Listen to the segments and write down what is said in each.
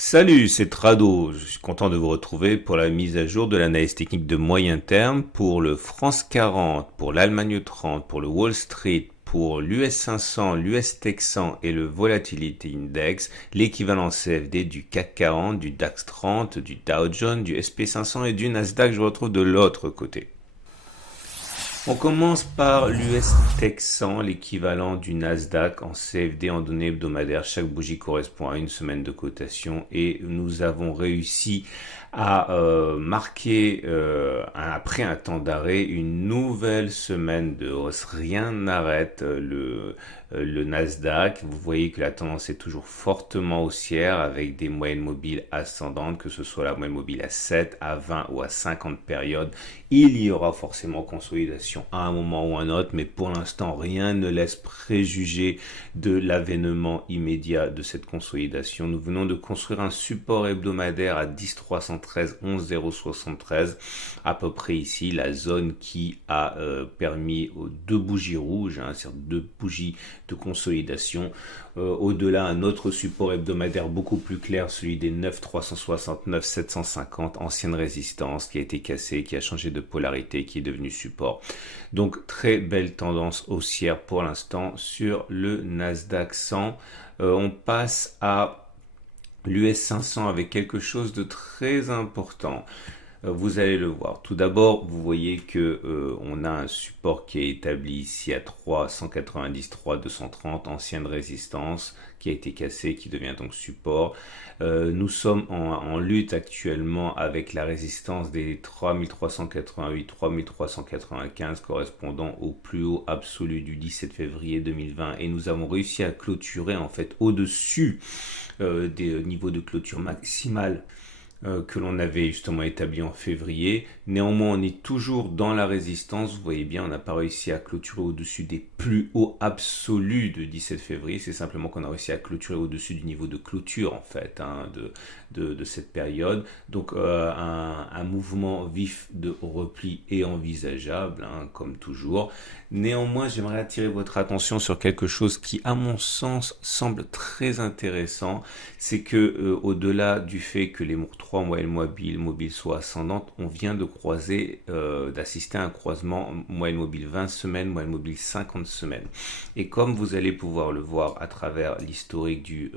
Salut, c'est Trado. Je suis content de vous retrouver pour la mise à jour de l'analyse technique de moyen terme pour le France 40, pour l'Allemagne 30, pour le Wall Street, pour l'US 500, l'US Tech 100 et le Volatility Index, l'équivalent CFD du CAC 40, du DAX 30, du Dow Jones, du SP 500 et du Nasdaq. Je vous retrouve de l'autre côté. On commence par l'US Tech 100, l'équivalent du Nasdaq en CFD en données hebdomadaires. Chaque bougie correspond à une semaine de cotation et nous avons réussi à marquer, après un temps d'arrêt, une nouvelle semaine de hausse. Rien n'arrête le Nasdaq. Vous voyez que la tendance est toujours fortement haussière avec des moyennes mobiles ascendantes, que ce soit la moyenne mobile à 7, à 20 ou à 50 périodes. Il y aura forcément consolidation à un moment ou un autre, mais pour l'instant, rien ne laisse préjuger de l'avènement immédiat de cette consolidation. Nous venons de construire un support hebdomadaire à 10,313, 11,073, à peu près ici, la zone qui a permis aux deux bougies rouges, c'est-à-dire deux bougies de consolidation. Au-delà, un autre support hebdomadaire beaucoup plus clair, celui des 9,369, 750, ancienne résistance qui a été cassée, qui a changé de polarité, qui est devenu support. Donc très belle tendance haussière pour l'instant sur le Nasdaq 100. On passe à l'US 500 avec quelque chose de très important. Vous allez le voir. Tout d'abord, vous voyez que on a un support qui est établi ici à 390, 230, ancienne résistance qui a été cassée, qui devient donc support. Nous sommes en lutte actuellement avec la résistance des 3388, 3395 correspondant au plus haut absolu du 17 février 2020 et nous avons réussi à clôturer en fait au-dessus des niveaux de clôture maximale que l'on avait justement établi en février. Néanmoins, on est toujours dans la résistance. Vous voyez bien, on n'a pas réussi à clôturer au-dessus des plus hauts absolus de 17 février. C'est simplement qu'on a réussi à clôturer au-dessus du niveau de clôture, en fait, de cette période. Donc, un mouvement vif de repli est envisageable, comme toujours. Néanmoins, j'aimerais attirer votre attention sur quelque chose qui, à mon sens, semble très intéressant. C'est que, au-delà du fait que les 3 moyennes mobiles soient ascendantes, on vient de d'assister à un croisement moyenne mobile 20 semaines, moyenne mobile 50 semaines. Et comme vous allez pouvoir le voir à travers l'historique du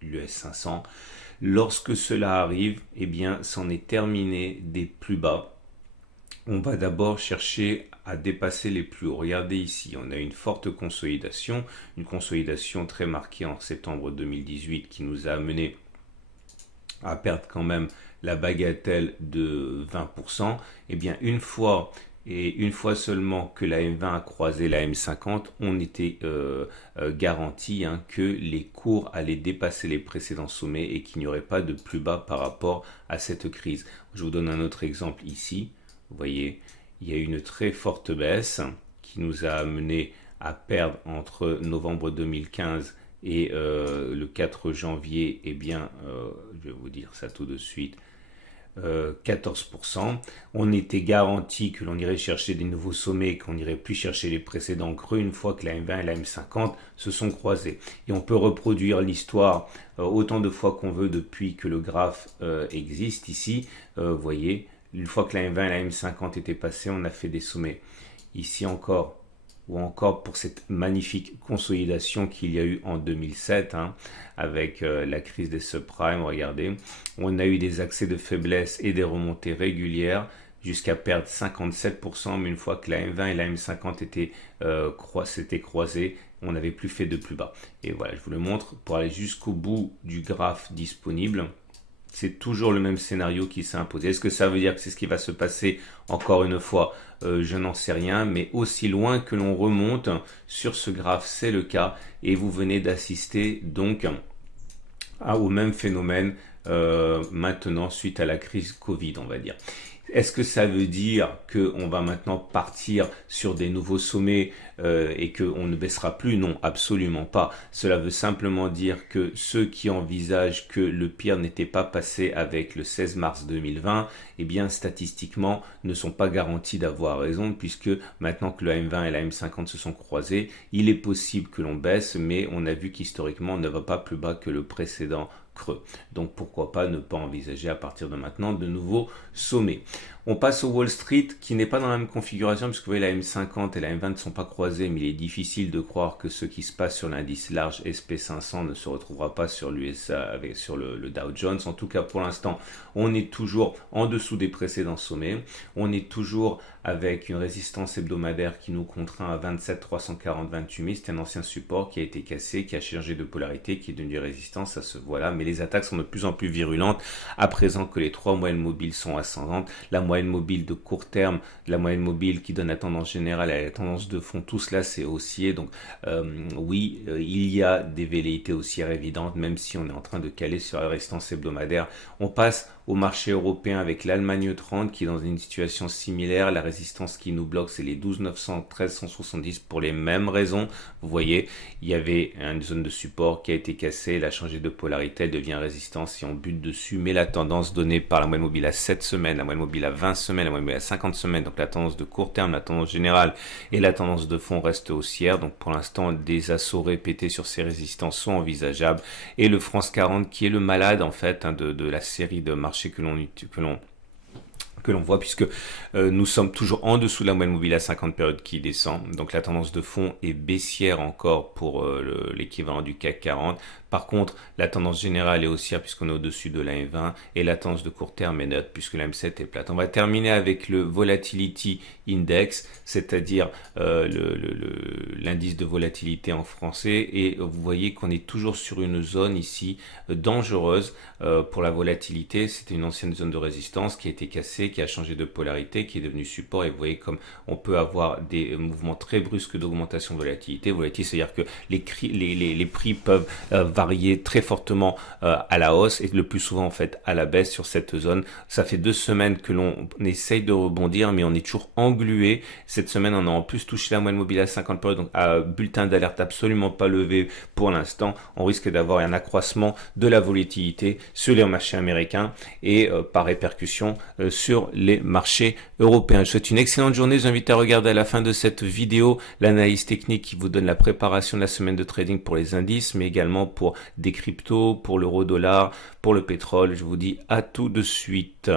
l'US 500, lorsque cela arrive, eh bien, c'en est terminé des plus bas. On va d'abord chercher à dépasser les plus hauts. Regardez ici, on a une forte consolidation, une consolidation très marquée en septembre 2018 qui nous a amené à perdre quand même la bagatelle de 20%, eh bien une fois seulement que la M20 a croisé la M50, on était garanti que les cours allaient dépasser les précédents sommets et qu'il n'y aurait pas de plus bas par rapport à cette crise. Je vous donne un autre exemple ici. Vous voyez, il y a une très forte baisse qui nous a amené à perdre entre novembre 2015 et le 4 janvier, eh bien, je vais vous dire ça tout de suite, 14%. On était garanti que l'on irait chercher des nouveaux sommets, qu'on n'irait plus chercher les précédents creux une fois que la M20 et la M50 se sont croisés. Et on peut reproduire l'histoire autant de fois qu'on veut depuis que le graphe existe ici. Vous voyez, une fois que la M20 et la M50 étaient passées, on a fait des sommets. Ici encore, ou encore pour cette magnifique consolidation qu'il y a eu en 2007 avec la crise des subprimes. Regardez, on a eu des accès de faiblesse et des remontées régulières jusqu'à perdre 57%, mais une fois que la M20 et la M50 s'étaient croisées, on n'avait plus fait de plus bas. Et voilà, je vous le montre pour aller jusqu'au bout du graphe disponible. C'est toujours le même scénario qui s'est imposé. Est-ce que ça veut dire que c'est ce qui va se passer encore une fois? Je n'en sais rien, mais aussi loin que l'on remonte sur ce graphe, c'est le cas. Et vous venez d'assister donc au même phénomène maintenant suite à la crise Covid, on va dire. Est-ce que ça veut dire qu'on va maintenant partir sur des nouveaux sommets et qu'on ne baissera plus. Non, absolument pas. Cela veut simplement dire que ceux qui envisagent que le pire n'était pas passé avec le 16 mars 2020, eh bien statistiquement ne sont pas garantis d'avoir raison, puisque maintenant que le M20 et la M50 se sont croisés, il est possible que l'on baisse, mais on a vu qu'historiquement on ne va pas plus bas que le précédent creux. Donc pourquoi pas ne pas envisager à partir de maintenant de nouveaux sommets. On passe au Wall Street qui n'est pas dans la même configuration puisque vous voyez la M50 et la M20 ne sont pas croisées, mais il est difficile de croire que ce qui se passe sur l'indice large SP500 ne se retrouvera pas sur l'USA sur le Dow Jones. En tout cas pour l'instant on est toujours en dessous des précédents sommets. On est toujours avec une résistance hebdomadaire qui nous contraint à 27 340 28 000. C'est un ancien support qui a été cassé, qui a changé de polarité, qui est devenu résistance, ça se voit là. Mais les attaques sont de plus en plus virulentes à présent que les trois moyennes mobiles sont ascendantes. La moyenne mobile de court terme, la moyenne mobile qui donne la tendance générale et la tendance de fond, tout cela c'est haussier. Donc oui, il y a des velléités haussières évidentes, même si on est en train de caler sur la résistance hebdomadaire. On passe au marché européen avec l'Allemagne 30 qui est dans une situation similaire. La résistance qui nous bloque, c'est les 12 900, 13 170 pour les mêmes raisons. Vous voyez, il y avait une zone de support qui a été cassée, elle a changé de polarité, elle devient résistance et on bute dessus. Mais la tendance donnée par la moyenne mobile à 7 semaines, la moyenne mobile à 20 semaines, la moyenne mobile à 50 semaines, donc la tendance de court terme, la tendance générale et la tendance de fond restent haussières. Donc pour l'instant, des assauts répétés sur ces résistances sont envisageables. Et le France 40 qui est le malade en fait de la série de marchés que l'on voit puisque nous sommes toujours en dessous de la moyenne mobile à 50 périodes qui descend. Donc la tendance de fond est baissière encore pour l'équivalent du CAC 40. Par contre, la tendance générale est haussière puisqu'on est au-dessus de la M20 et la tendance de court terme est neutre puisque la M7 est plate. On va terminer avec le Volatility Index, c'est-à-dire l'indice de volatilité en français. Et vous voyez qu'on est toujours sur une zone ici dangereuse pour la volatilité. C'était une ancienne zone de résistance qui a été cassée, qui a changé de polarité, qui est devenue support. Et vous voyez comme on peut avoir des mouvements très brusques d'augmentation de volatilité. Volatilité, c'est-à-dire que les prix peuvent varier très fortement à la hausse et le plus souvent en fait à la baisse sur cette zone. Ça fait 2 semaines que l'on essaye de rebondir, mais on est toujours englué. Cette semaine, on a en plus touché la moyenne mobile à 50 périodes, donc à bulletin d'alerte absolument pas levé pour l'instant. On risque d'avoir un accroissement de la volatilité sur les marchés américains et par répercussion sur les marchés européens. Je vous souhaite une excellente journée. Je vous invite à regarder à la fin de cette vidéo l'analyse technique qui vous donne la préparation de la semaine de trading pour les indices, mais également pour des cryptos, pour l'euro-dollar, pour le pétrole. Je vous dis à tout de suite.